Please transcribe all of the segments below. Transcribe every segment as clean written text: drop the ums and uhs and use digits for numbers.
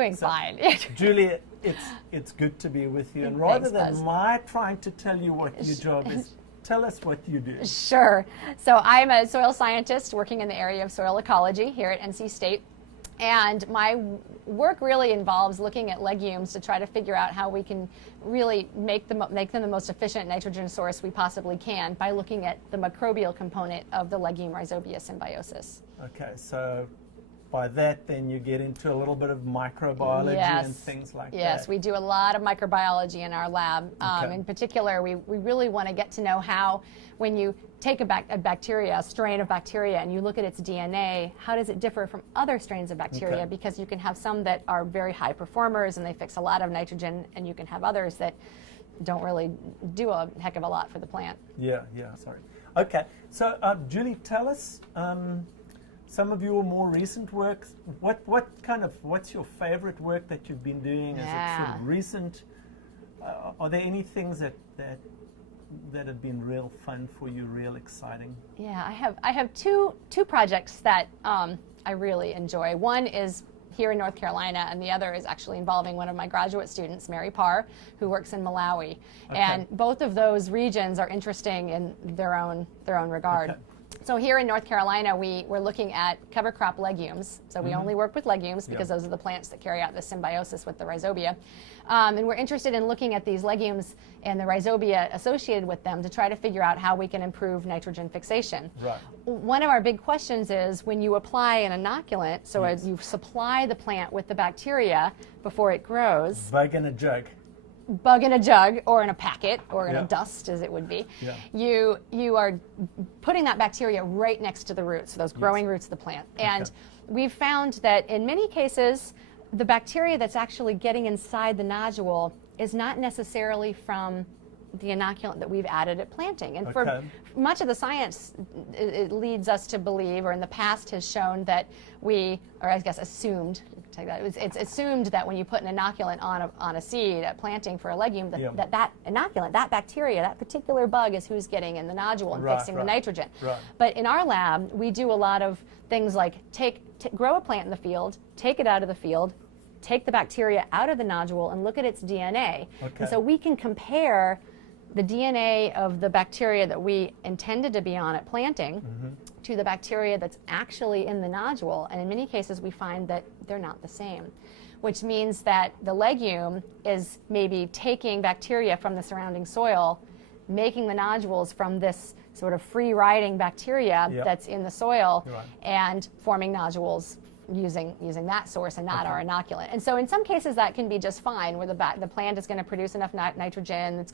Doing fine. Julie, it's good to be with you. And rather than my trying to tell you what your job is, tell us what you do. Sure. So I'm a soil scientist working in the area of soil ecology here at NC State. And my work really involves looking at legumes to try to figure out how we can really make them the most efficient nitrogen source we possibly can by looking at the microbial component of the legume rhizobia symbiosis. Okay, so by that then you get into a little bit of microbiology and things like that. Yes, we do a lot of microbiology in our lab. In particular, we really want to get to know how, when you take a strain of bacteria, and you look at its DNA, how does it differ from other strains of bacteria? Because you can have some that are very high performers and they fix a lot of nitrogen, and you can have others that don't really do a heck of a lot for the plant. Yeah, sorry. Okay, so Julie, tell us some of your more recent work. What's your favorite work that you've been doing? Is it sort of recent? Are there any things that have been real fun for you, real exciting? Yeah, I have two projects that I really enjoy. One is here in North Carolina, and the other is actually involving one of my graduate students, Mary Parr, who works in Malawi. And both of those regions are interesting in their own regard. So here in North Carolina, we're looking at cover crop legumes. So we only work with legumes because those are the plants that carry out the symbiosis with the rhizobia. And we're interested in looking at these legumes and the rhizobia associated with them to try to figure out how we can improve nitrogen fixation. Right. One of our big questions is when you apply an inoculant, so as you supply the plant with the bacteria before it grows. Bug in a jug. Bug in a jug, or in a packet, or in a dust, as it would be. You are putting that bacteria right next to the roots, those growing roots of the plant. And we've found that in many cases, the bacteria that's actually getting inside the nodule is not necessarily from the inoculant that we've added at planting. And for much of the science, it leads us to believe, or in the past has shown that assumed, it's assumed that when you put an inoculant on a seed at planting for a legume, that inoculant, that bacteria, that particular bug is who's getting in the nodule and fixing the nitrogen. But in our lab, we do a lot of things like grow a plant in the field, take it out of the field, take the bacteria out of the nodule, and look at its DNA. And so we can compare the DNA of the bacteria that we intended to be on at planting to the bacteria that's actually in the nodule. And in many cases, we find that they're not the same, which means that the legume is maybe taking bacteria from the surrounding soil, making the nodules from this sort of free-riding bacteria that's in the soil, and forming nodules using that source and not our inoculant. And so in some cases that can be just fine, where the plant is going to produce enough nitrogen,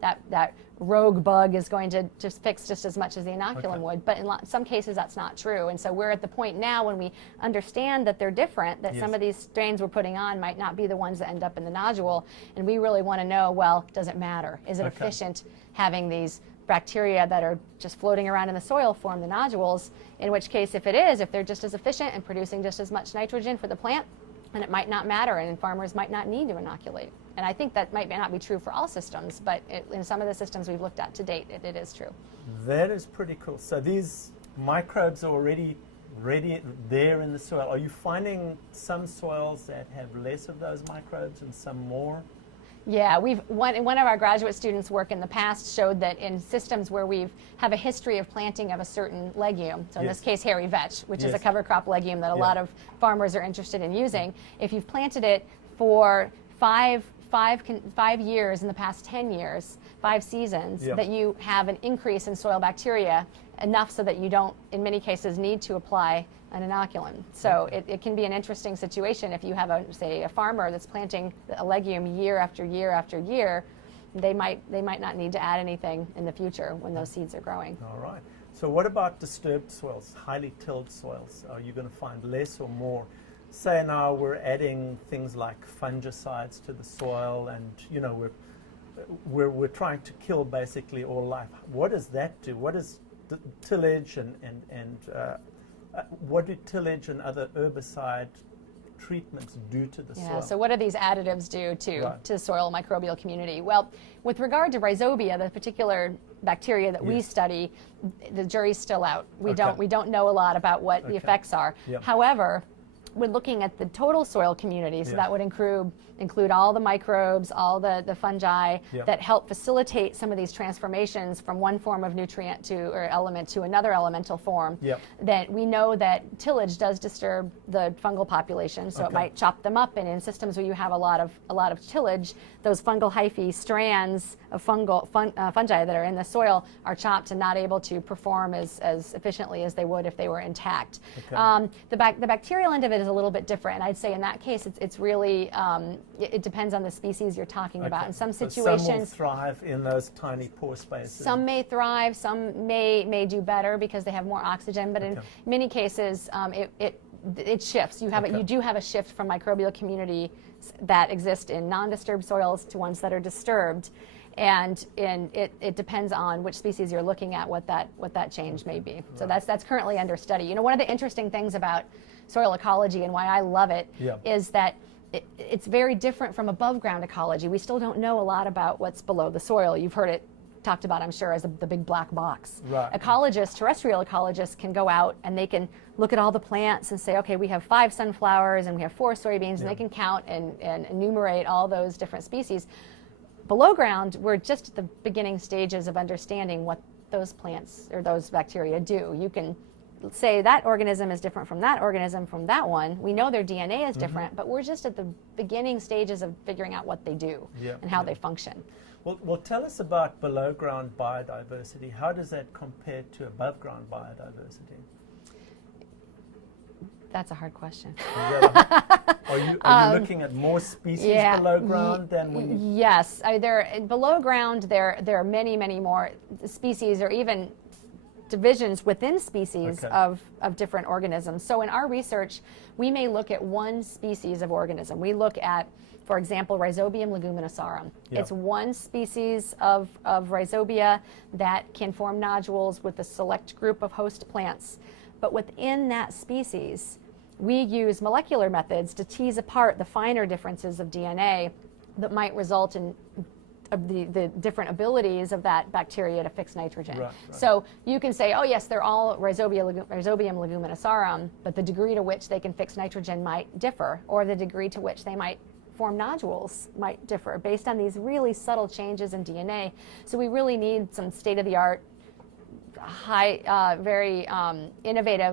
that rogue bug is going to just fix just as much as the inoculant would. But in some cases that's not true. And so we're at the point now when we understand that they're different, that some of these strains we're putting on might not be the ones that end up in the nodule. And we really want to know, well, does it matter? Is it efficient having these bacteria that are just floating around in the soil form the nodules, in which case if they're just as efficient and producing just as much nitrogen for the plant, then it might not matter, and farmers might not need to inoculate. And I think that might not be true for all systems, but in some of the systems we've looked at to date, it is true. That is pretty cool. So these microbes are already ready there in the soil. Are you finding some soils that have less of those microbes and some more? Yeah, one of our graduate students' work in the past showed that in systems where we have a history of planting of a certain legume, so in this case hairy vetch, which is a cover crop legume that a lot of farmers are interested in using, if you've planted it for five years in the past 10 years, 5 seasons, that you have an increase in soil bacteria enough so that you don't, in many cases, need to apply an inoculant. So it can be an interesting situation if you have a farmer that's planting a legume year after year after year. They might not need to add anything in the future when those seeds are growing. All right. So what about disturbed soils, highly tilled soils? Are you going to find less or more? Say now we're adding things like fungicides to the soil, and we're trying to kill basically all life. What does that do? What does tillage and what do tillage and other herbicide treatments do to the soil? Yeah, so what do these additives do to the soil microbial community? Well, with regard to rhizobia, the particular bacteria that we study, the jury's still out. We don't know a lot about what the effects are. However, when looking at the total soil community, so Yeah. that would include all the microbes, all the fungi Yeah. that help facilitate some of these transformations from one form of nutrient or element to another elemental form, Yeah. that we know that tillage does disturb the fungal population, so it Okay. might chop them up, and in systems where you have a lot of tillage, those fungal hyphae strands of fungi that are in the soil are chopped and not able to perform as efficiently as they would if they were intact. Okay. The bacterial end of it is a little bit different, and I'd say in that case it's really it depends on the species you're talking about. In some So situations, some will thrive in those tiny pore spaces. some may thrive, some may do better because they have more oxygen, but in many cases it shifts. You do have a shift from microbial community that exist in non-disturbed soils to ones that are disturbed, and it depends on which species you're looking at, what that change may be. So that's currently under study. You know, one of the interesting things about soil ecology and why I love it is that it's very different from above ground ecology. We still don't know a lot about what's below the soil. You've heard it talked about, I'm sure, as the big black box. Right. Ecologists, terrestrial ecologists, can go out and they can look at all the plants and say, okay, we have 5 sunflowers and we have 4 soybeans, and they can count and enumerate all those different species. Below ground, we're just at the beginning stages of understanding what those plants or those bacteria do. You can say that organism is different from that organism from that one. We know their DNA is different, but we're just at the beginning stages of figuring out what they do and how they function. Well, tell us about below ground biodiversity. How does that compare to above ground biodiversity? That's a hard question. Are you looking at more species below ground than when you... Yes, below ground there are many more species, or even divisions within species of different organisms. So in our research, we may look at one species of organism. We look at, for example, Rhizobium leguminosarum. It's one species of rhizobia that can form nodules with a select group of host plants. But within that species, we use molecular methods to tease apart the finer differences of DNA that might result in the different abilities of that bacteria to fix nitrogen. Right. So you can say, oh yes, they're all Rhizobium leguminosarum, but the degree to which they can fix nitrogen might differ, or the degree to which they might form nodules might differ based on these really subtle changes in DNA. So we really need some state-of-the-art, very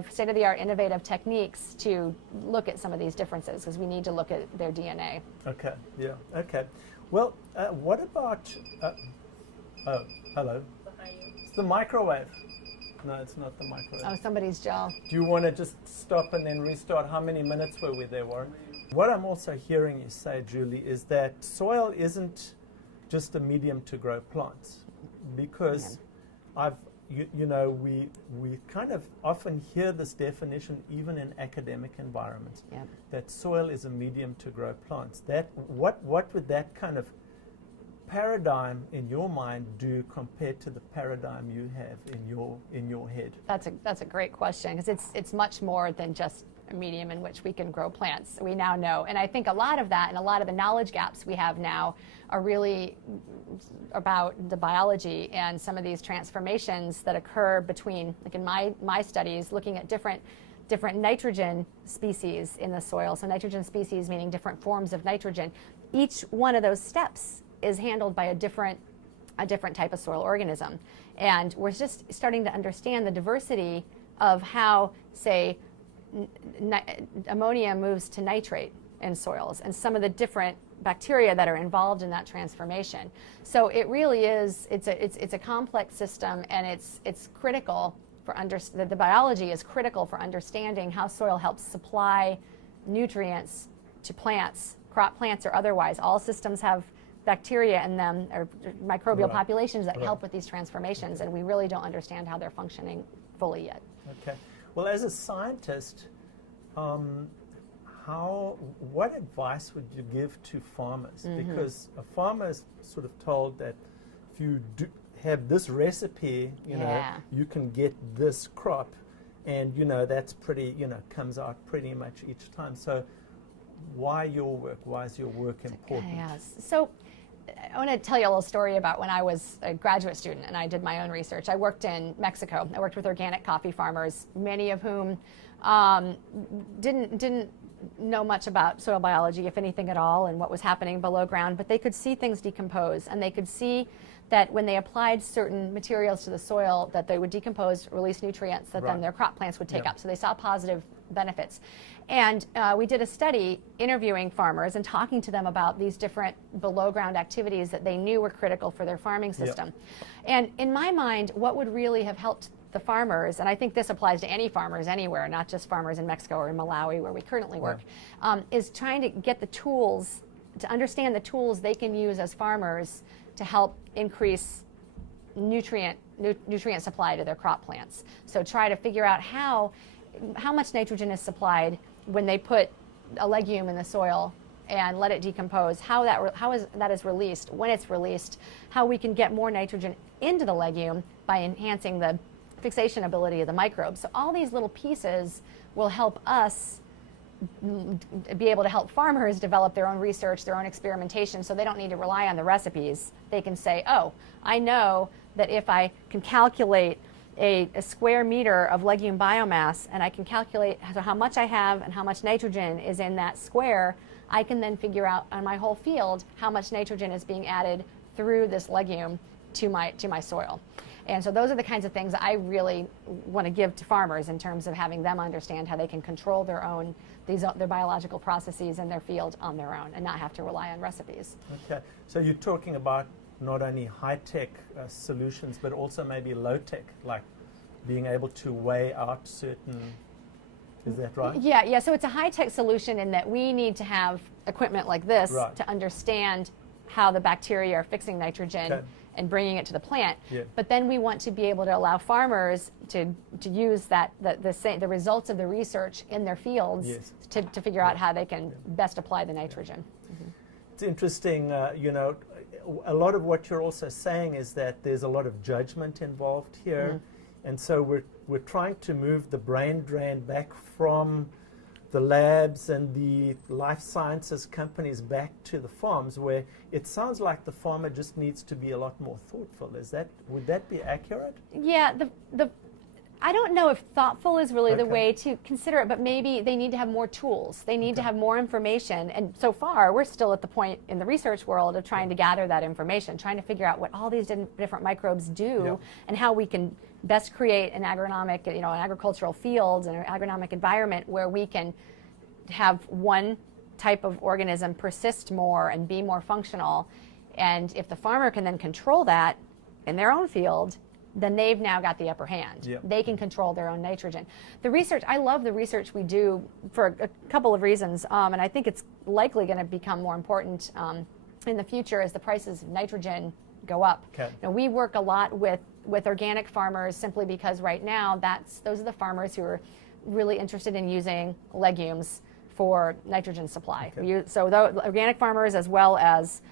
state-of-the-art innovative techniques to look at some of these differences, because we need to look at their DNA. Okay, yeah, okay. Well, what about, oh, hello. It's the microwave. No, it's not the microwave. Oh, somebody's gel. Do you want to just stop and then restart? How many minutes were we there, Warren? What I'm also hearing you say, Julie, is that soil isn't just a medium to grow plants, because we kind of often hear this definition even in academic environments, that soil is a medium to grow plants. What would that kind of paradigm in your mind do compared to the paradigm you have in your head? That's a great question, because it's much more than just a medium in which we can grow plants. We now know, and I think a lot of that and a lot of the knowledge gaps we have now are really about the biology and some of these transformations that occur between, like in my studies, looking at different nitrogen species in the soil. So nitrogen species meaning different forms of nitrogen. Each one of those steps is handled by a different type of soil organism. And we're just starting to understand the diversity of how, say, ammonia moves to nitrate in soils, and some of the different bacteria that are involved in that transformation. So it really is, it's a complex system, and it's critical for the biology is critical for understanding how soil helps supply nutrients to plants, crop plants or otherwise. All systems have bacteria in them, or microbial populations that help with these transformations, and we really don't understand how they're functioning fully yet. Okay. Well, as a scientist, what advice would you give to farmers? Because a farmer is sort of told that if you have this recipe, you can get this crop, and that's pretty, comes out pretty much each time. So why your work? Why is your work important? Yes. So I want to tell you a little story about when I was a graduate student and I did my own research. I worked in Mexico. I worked with organic coffee farmers, many of whom didn't know much about soil biology, if anything at all, and what was happening below ground, but they could see things decompose, and they could see that when they applied certain materials to the soil, that they would decompose, release nutrients that then their crop plants would take up. So they saw positive benefits. And we did a study interviewing farmers and talking to them about these different below ground activities that they knew were critical for their farming system. And in my mind, what would really have helped the farmers, and I think this applies to any farmers anywhere, not just farmers in Mexico or in Malawi where we currently work, is trying to get the tools, to understand the tools they can use as farmers to help increase nutrient supply to their crop plants. So try to figure out how much nitrogen is supplied when they put a legume in the soil and let it decompose, how that is released, when it's released, how we can get more nitrogen into the legume by enhancing the fixation ability of the microbes. So all these little pieces will help us be able to help farmers develop their own research, their own experimentation, so they don't need to rely on the recipes. They can say, oh, I know that if I can calculate a square meter of legume biomass, and I can calculate how much I have and how much nitrogen is in that square, I can then figure out on my whole field how much nitrogen is being added through this legume to my soil. And so those are the kinds of things I really want to give to farmers in terms of having them understand how they can control their own their biological processes in their field on their own and not have to rely on recipes. Okay, so you're talking about not only high-tech solutions, but also maybe low-tech, like being able to weigh out certain, is that right? Yeah, so it's a high-tech solution in that we need to have equipment like this to understand how the bacteria are fixing nitrogen and bringing it to the plant. But then we want to be able to allow farmers to use the results of the research in their fields to figure out how they can best apply the nitrogen. It's interesting, you know, a lot of what you're also saying is that there's a lot of judgment involved here. And so we're trying to move the brain drain back from the labs and the life sciences companies back to the farms, where it sounds like the farmer just needs to be a lot more thoughtful. Would that be accurate? Yeah, I don't know if thoughtful is really the way to consider it, but maybe they need to have more tools. They need to have more information. And so far, we're still at the point in the research world of trying to gather that information, trying to figure out what all these different microbes do and how we can best create an agronomic, an agricultural field and an agronomic environment where we can have one type of organism persist more and be more functional. And if the farmer can then control that in their own field, then they've now got the upper hand. They can control their own nitrogen. The research, I love the research we do for a couple of reasons, and I think it's likely going to become more important in the future as the prices of nitrogen go up. Now, we work a lot with organic farmers simply because right now those are the farmers who are really interested in using legumes for nitrogen supply. So the organic farmers, as well as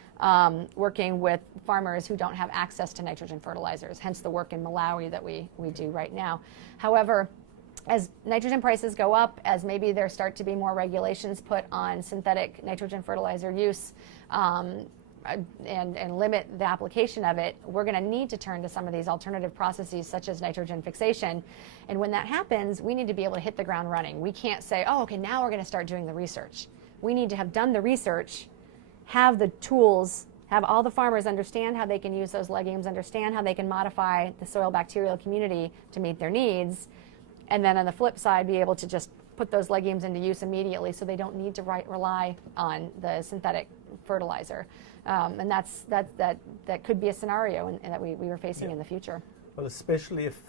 working with farmers who don't have access to nitrogen fertilizers, hence the work in Malawi that we do right now. However, as nitrogen prices go up, as maybe there start to be more regulations put on synthetic nitrogen fertilizer use and limit the application of it, we're going to need to turn to some of these alternative processes such as nitrogen fixation. And when that happens, we need to be able to hit the ground running. We can't say, oh, okay, now we're going to start doing the research. We need to have done the research, have the tools, have all the farmers understand how they can use those legumes, understand how they can modify the soil bacterial community to meet their needs, and then on the flip side, be able to just put those legumes into use immediately so they don't need to rely on the synthetic fertilizer. And that could be a scenario and that we were facing in the future. Well, especially if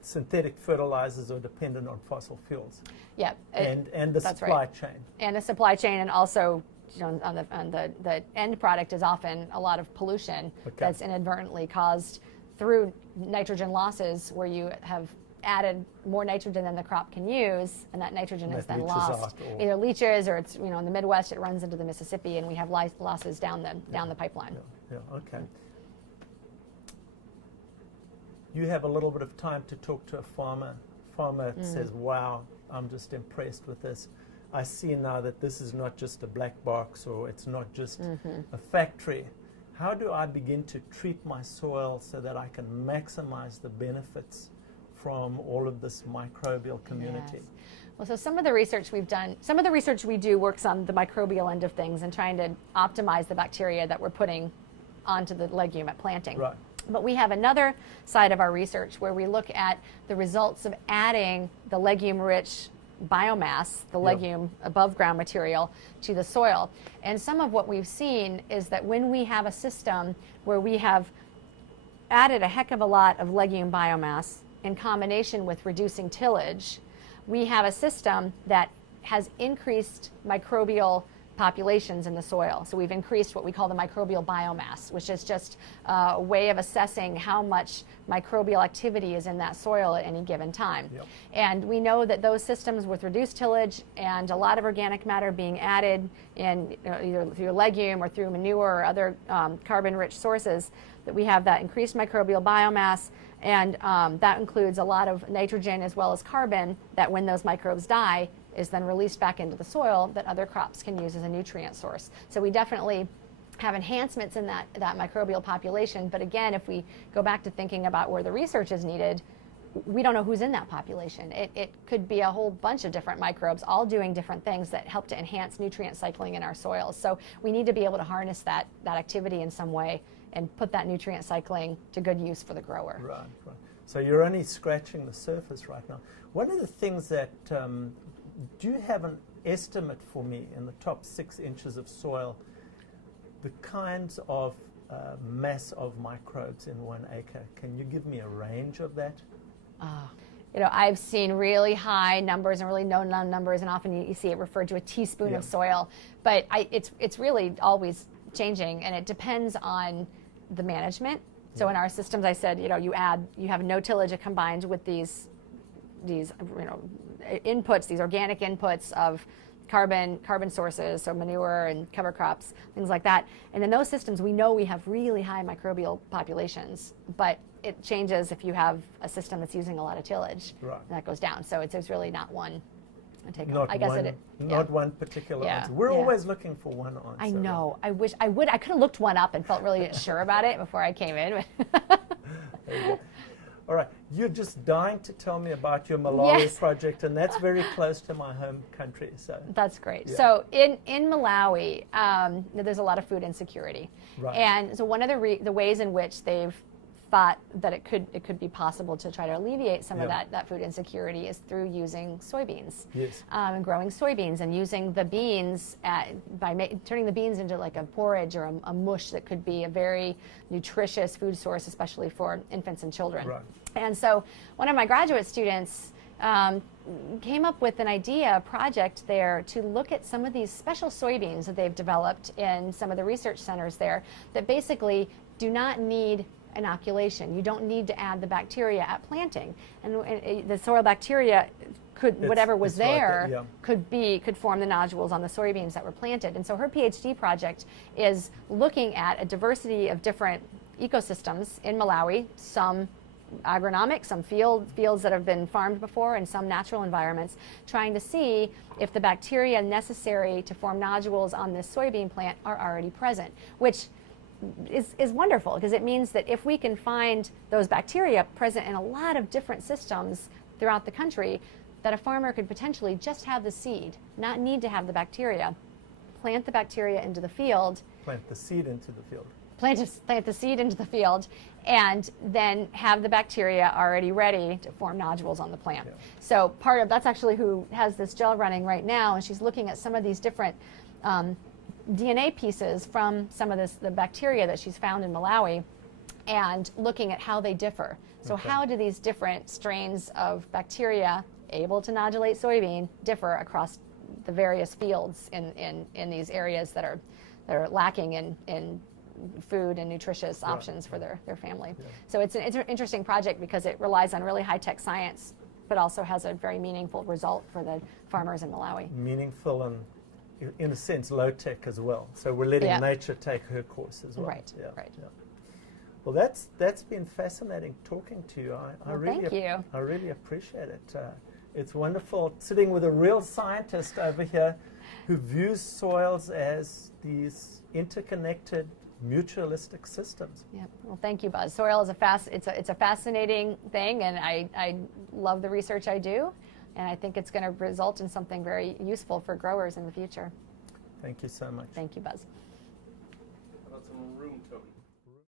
synthetic fertilizers are dependent on fossil fuels. And the supply chain. And the supply chain, and also on the end product is often a lot of pollution that's inadvertently caused through nitrogen losses, where you have added more nitrogen than the crop can use, and that nitrogen is then lost. Either leaches, or it's in the Midwest, it runs into the Mississippi, and we have losses down the pipeline. Okay. You have a little bit of time to talk to a farmer. Farmer says, "Wow, I'm just impressed with this. I see now that this is not just a black box, or it's not just a factory. How do I begin to treat my soil so that I can maximize the benefits from all of this microbial community?" Well, so some of the research we've done, some of the research we do works on the microbial end of things and trying to optimize the bacteria that we're putting onto the legume at planting. Right. But we have another side of our research where we look at the results of adding the legume-rich biomass, the legume above ground material, to the soil. And some of what we've seen is that when we have a system where we have added a heck of a lot of legume biomass in combination with reducing tillage, we have a system that has increased microbial populations in the soil. So we've increased what we call the microbial biomass, which is just a way of assessing how much microbial activity is in that soil at any given time. Yep. And we know that those systems with reduced tillage and a lot of organic matter being added in either through legume or through manure or other carbon-rich sources, that we have that increased microbial biomass, and that includes a lot of nitrogen as well as carbon that when those microbes die is then released back into the soil that other crops can use as a nutrient source. So we definitely have enhancements in that microbial population, but again, if we go back to thinking about where the research is needed, we don't know who's in that population. It could be a whole bunch of different microbes all doing different things that help to enhance nutrient cycling in our soils. So we need to be able to harness that activity in some way and put that nutrient cycling to good use for the grower. Right, right. So you're only scratching the surface right now. One of the things that, do you have an estimate for me in the top 6 inches of soil, the kinds of mass of microbes in 1 acre? Can you give me a range of that? I've seen really high numbers and really no numbers, and often you see it referred to a teaspoon of soil. But it's really always changing, and it depends on the management. So in our systems, I said, you have no tillage combined with these inputs, these organic inputs of carbon sources, so manure and cover crops, things like that. And in those systems, we know we have really high microbial populations, but it changes if you have a system that's using a lot of tillage. Right. And that goes down. So there's really not one take not I guess one, it. Not one particular Yeah. answer. We're Yeah. always looking for one answer. I know. I wish I would. I could have looked one up and felt really sure about it before I came in. There you go. All right, you're just dying to tell me about your Malawi Yes. project, and that's very close to my home country. So That's great. Yeah. So in Malawi, there's a lot of food insecurity, Right. and so one of the ways in which they've thought that it could be possible to try to alleviate some of that food insecurity is through using soybeans. Yes. And growing soybeans and using the beans by turning the beans into like a porridge or a mush that could be a very nutritious food source, especially for infants and children. Right. And so one of my graduate students came up with an idea, a project there to look at some of these special soybeans that they've developed in some of the research centers there that basically do not need inoculation. You don't need to add the bacteria at planting, and the soil bacteria whatever was there could form the nodules on the soybeans that were planted. And so her PhD project is looking at a diversity of different ecosystems in Malawi, some agronomic, some fields that have been farmed before, and some natural environments, trying to see if the bacteria necessary to form nodules on this soybean plant are already present, which is wonderful, because it means that if we can find those bacteria present in a lot of different systems throughout the country, that a farmer could potentially just have the seed, not need to have the bacteria, plant the bacteria into the field. Plant the seed into the field. Plant the seed into the field, and then have the bacteria already ready to form nodules on the plant. Yeah. So that's actually who has this gel running right now, and she's looking at some of these different DNA pieces from some of the bacteria that she's found in Malawi, and looking at how they differ. So how do these different strains of bacteria able to nodulate soybean differ across the various fields in these areas that are lacking in food and nutritious options for their family. Yeah. So it's an interesting project because it relies on really high-tech science, but also has a very meaningful result for the farmers in Malawi. Meaningful and, in a sense, low-tech as well. So we're letting nature take her course as well. Right, right. Yeah. Well, that's been fascinating talking to you. Thank you. I really appreciate it. It's wonderful sitting with a real scientist over here who views soils as these interconnected, mutualistic systems. Yeah. Well, thank you, Buzz. Soil is it's a fascinating thing, and I love the research I do. And I think it's going to result in something very useful for growers in the future. Thank you so much. Thank you, Buzz. How about some room tone?